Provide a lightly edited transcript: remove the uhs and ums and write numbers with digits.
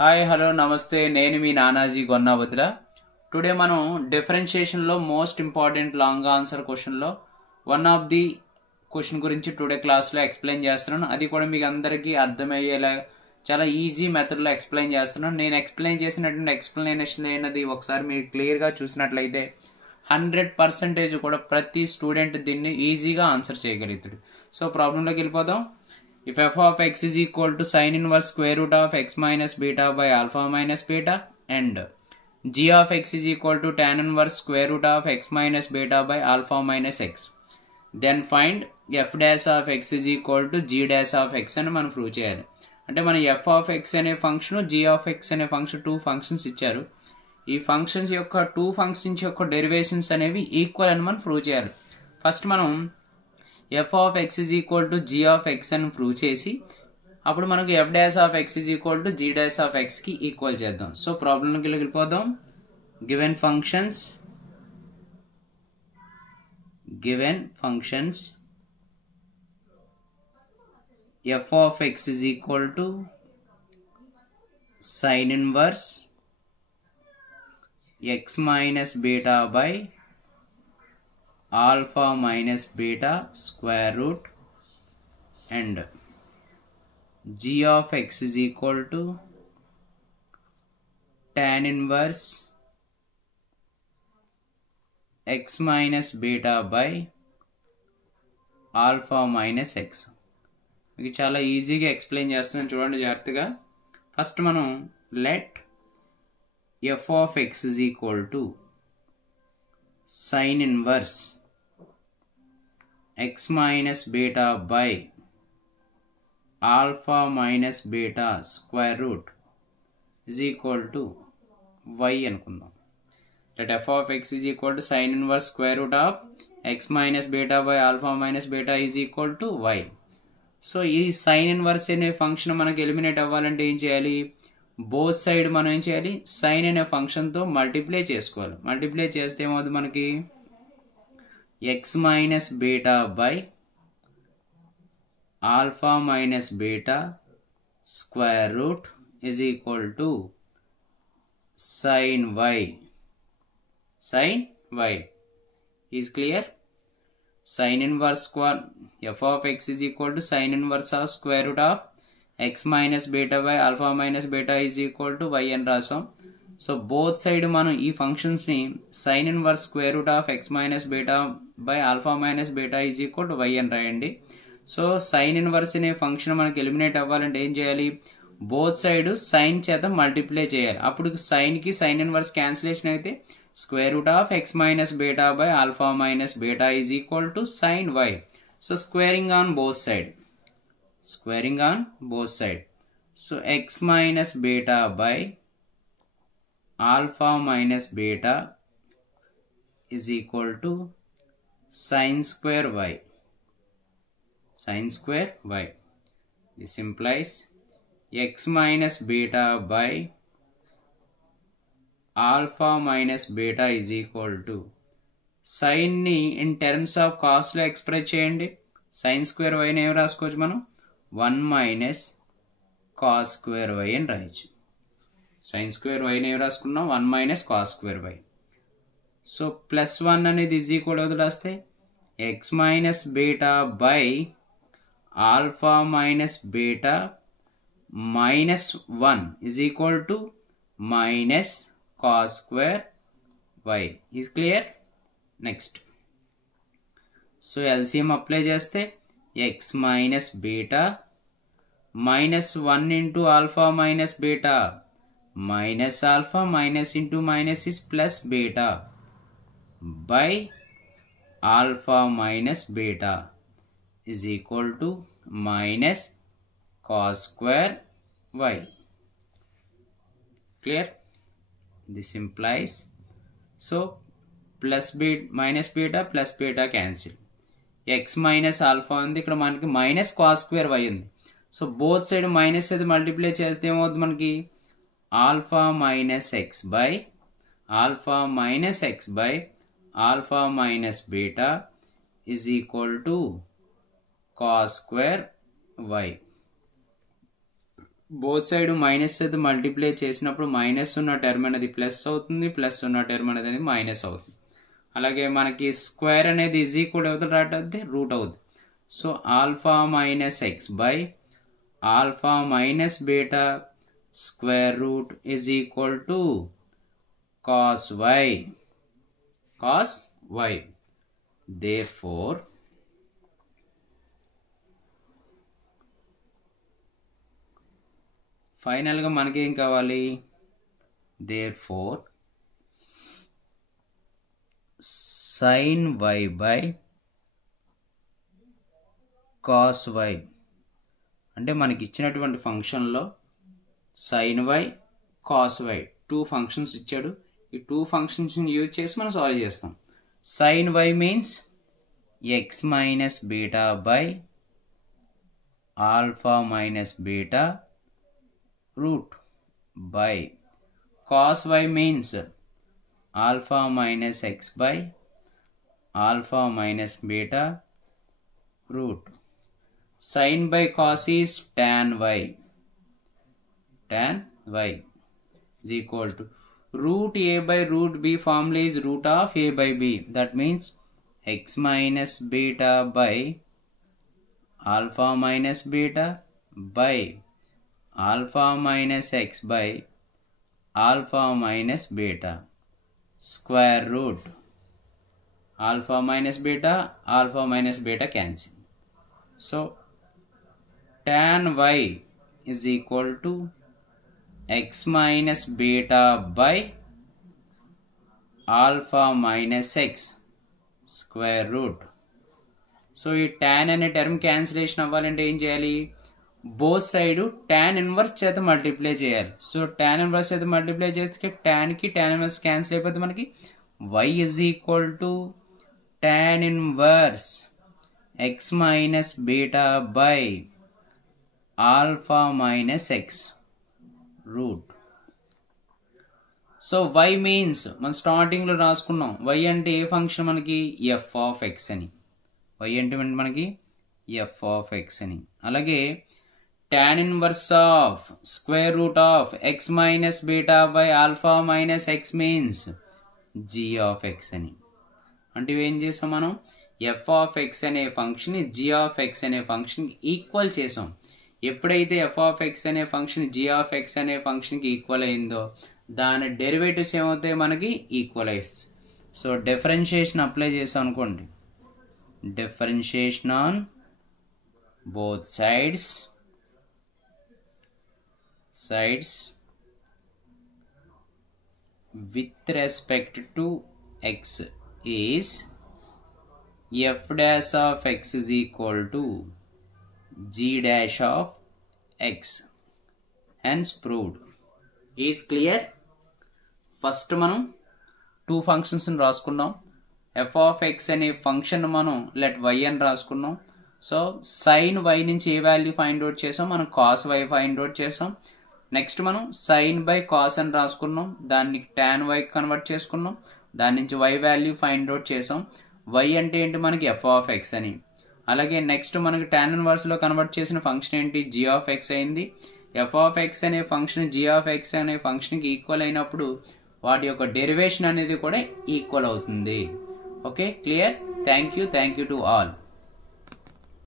Hi hello నమస్తే నేను మీ Nanaji గొన్నావతుల. Today మనం డిఫరెన్షియేషన్లో మోస్ట్ ఇంపార్టెంట్ లాంగ్ ఆన్సర్ క్వశ్చన్లో వన్ ఆఫ్ ది క్వశ్చన్ గురించి టుడే క్లాస్లో ఎక్స్ప్లెయిన్ చేస్తున్నాను. అది కూడా మీకు అందరికీ అర్థమయ్యేలా చాలా ఈజీ మెథడ్లో ఎక్స్ప్లెయిన్ చేస్తున్నాను. నేను ఎక్స్ప్లెయిన్ చేసినటువంటి ఎక్స్ప్లెనేషన్ అయినది ఒకసారి మీరు క్లియర్గా చూసినట్లయితే 100% కూడా ప్రతి స్టూడెంట్ దీన్ని ఈజీగా ఆన్సర్ చేయగలుగుతాడు. సో ప్రాబ్లంలోకి వెళ్ళిపోదాం. If f of x is equal to sin inverse square root of x minus beta by alpha minus beta and g of x is equal to tan inverse square root of x minus beta by alpha minus x, then find f dash of x is equal to g dash of x అని మనం prove చేయాలి. అంటే మన f of x అనే function g of x అనే function two functions ఇచ్చారు. ఈ functions యొక్క టూ ఫంక్షన్స్ యొక్క డెరివేషన్స్ అనేవి ఈక్వల్ అని మనం ప్రూవ్ చేయాలి. ఫస్ట్ మనం f of x is equal to g of x అని ప్రూవ్ చేసి అప్పుడు మనకు f dash of x is equal to g dash of x కి ఈక్వల్ చేద్దాం. సో ప్రాబ్లంలోకి వెళ్ళిపోదాం. Given functions f of x is equal to sin inverse x minus beta by alpha minus beta square root and g of x is equal to tan inverse x minus beta by alpha minus x. మీకు చాలా ఈజీగా explain చేస్తున్నాను, చూడండి జాగ్రత్తగా. First మనం let f of x is equal to sin inverse x minus beta by alpha minus beta square root is equal to y అనుకుందాం. Let f of x is equal to sin inverse square root of x minus beta by alpha minus beta is equal to y. So ఈ sign inverse అనే function మనకి eliminate అవ్వాలంటే ఏం చేయాలి? Both side మనం ఏం చేయాలి? సైన్ అనే ఫంక్షన్తో మల్టిప్లై చేసుకోవాలి. మల్టిప్లై చేస్తే ఏమవుతుంది మనకి? x minus beta by alpha minus beta square root is equal to sin y. Sin y is clear. Sin inverse square f of x is equal to sin inverse of square root of x minus beta by alpha minus beta is equal to y అని రాసాం. So both side మనం ఈ ఫంక్షన్స్ని sine inverse square root of x minus beta by alpha minus beta is equal to y అని రాయండి. So sine inverse అనే function మనకి eliminate అవ్వాలంటే ఏం చేయాలి? బోత్ సైడ్ సైన్ చేత మల్టిప్లై చేయాలి. అప్పుడు సైన్కి సైన్ ఇన్వర్స్ క్యాన్సిలేషన్ అయితే square root of x minus beta by alpha minus beta is equal to sine y. So squaring on both side. So x minus beta by alpha minus beta is equal to sin square y. This implies x minus beta by alpha minus beta is equal to sin ni in terms of cos లో express చేయండి. sin square y ని ఏం రాసుకోవచ్చు మనం? 1 minus cos square y అని రాయొచ్చు. sin square y ని ఏం రాసుకున్నాం? 1 minus cos square y. So plus 1 అనేది ఈజ్ ఈక్వల్ అవుతుంది రాస్తే x minus beta by alpha minus beta minus 1 is equal to minus cos square y. is clear? Next so LCM apply చేస్తే x minus beta minus 1 into alpha minus beta minus alpha minus into minus is plus beta by alpha minus beta is equal to minus cos square y. Clear? This implies so plus beta minus beta plus beta cancel. x minus alpha ఉంది, ఇక్కడ మనకి minus cos square y ఉంది. So both side minus అయితే multiply చేస్తే ఏమవుతుంది మనకి? alpha minus x by alpha minus beta is equal to cos square y. Both side minus అయితే multiply చేసినప్పుడు మైనస్ ఉన్న టర్మ్ అనేది ప్లస్ అవుతుంది, ప్లస్ ఉన్న టర్మ్ అనేది మైనస్ అవుతుంది. అలాగే మనకి స్క్వేర్ అనేది ఈజ్ ఈక్వల్ అవుతుంది రావట్లేదు రూట్ అవుతుంది. So alpha minus x by alpha minus beta square root is equal to cos y. Therefore final గా మనకి ఏం కావాలి? therefore sin y by cos y అంటే మనకి ఇచ్చినటువంటి ఫంక్షన్లో sin y cos y 2 functions ఇచ్చాడు. ఈ 2 ఫంక్షన్స్ని యూజ్ చేసి మనం సాల్వ్ చేస్తాం. sin y means x minus beta by alpha minus beta root by cos y means alpha minus x by alpha minus beta root. Sin by cos is tan y is equal to root a by root b formula is root of a by b. That means x minus beta by alpha minus beta by alpha minus x by alpha minus beta square root alpha minus beta cancel. So tan y is equal to x minus beta by alpha minus x square root. So ఈ tan అనే term cancellation అవ్వాలంటే ఏం చేయాలి? Both side tan inverse చేత multiply చేయాలి. So tan inverse చేత multiply చేస్తే tan కి tan ఇన్వర్స్ క్యాన్సిల్ అయిపోతే మనకి y is equal to tan inverse x minus beta by alpha minus x root. So y means మనం స్టార్టింగ్లో రాసుకున్నాం. y అంటే ఏ ఫంక్షన్ మనకి? f of x అని. y అంటే మనకి f of x అని. అలాగే tan inverse of square root of x minus beta by alpha minus x means g of x అని. అంటే ఏం చేసాం మనం? f of x అనే ఫంక్షన్ g of x అనే ఫంక్షన్ ఈక్వల్ చేసాం. ఎప్పుడైతే f of x అనే ఫంక్షన్ g of x అనే ఫంక్షన్కి ఈక్వల్ అయిందో దాని డెరివేటివ్స్ ఏమవుతాయి? మనకి ఈక్వలైజ్. సో డిఫరెన్షియేషన్ అప్లై చేసాం అనుకోండి. Differentiation on both sides with respect to x is f dash of x is equal to g dash of x. Hence proved. Is clear? First మనం 2 functions రాసుకున్నాం. f of x అనే function మనం let y అని రాసుకున్నాం. So sin y నుంచి ఏ value find out చేసాం? మనం cos y find out చేసాం. నెక్స్ట్ మనం sin బై cos అని రాసుకున్నాం. దాన్ని tan y కన్వర్ట్ చేసుకున్నాం. దాని నుంచి y వాల్యూ ఫైండ్ అవుట్ చేసాం. y అంటే ఏంటి? మనకి f of x అని. అలాగే నెక్స్ట్ మనకి tan ఇన్వర్స్లో కన్వర్ట్ చేసిన ఫంక్షన్ ఏంటి? g of x అయింది. f of x అనే ఫంక్షన్ g of x అనే ఫంక్షన్కి ఈక్వల్ అయినప్పుడు వాటి యొక్క డెరివేషన్ అనేది కూడా ఈక్వల్ అవుతుంది. Okay, clear? Thank you to all.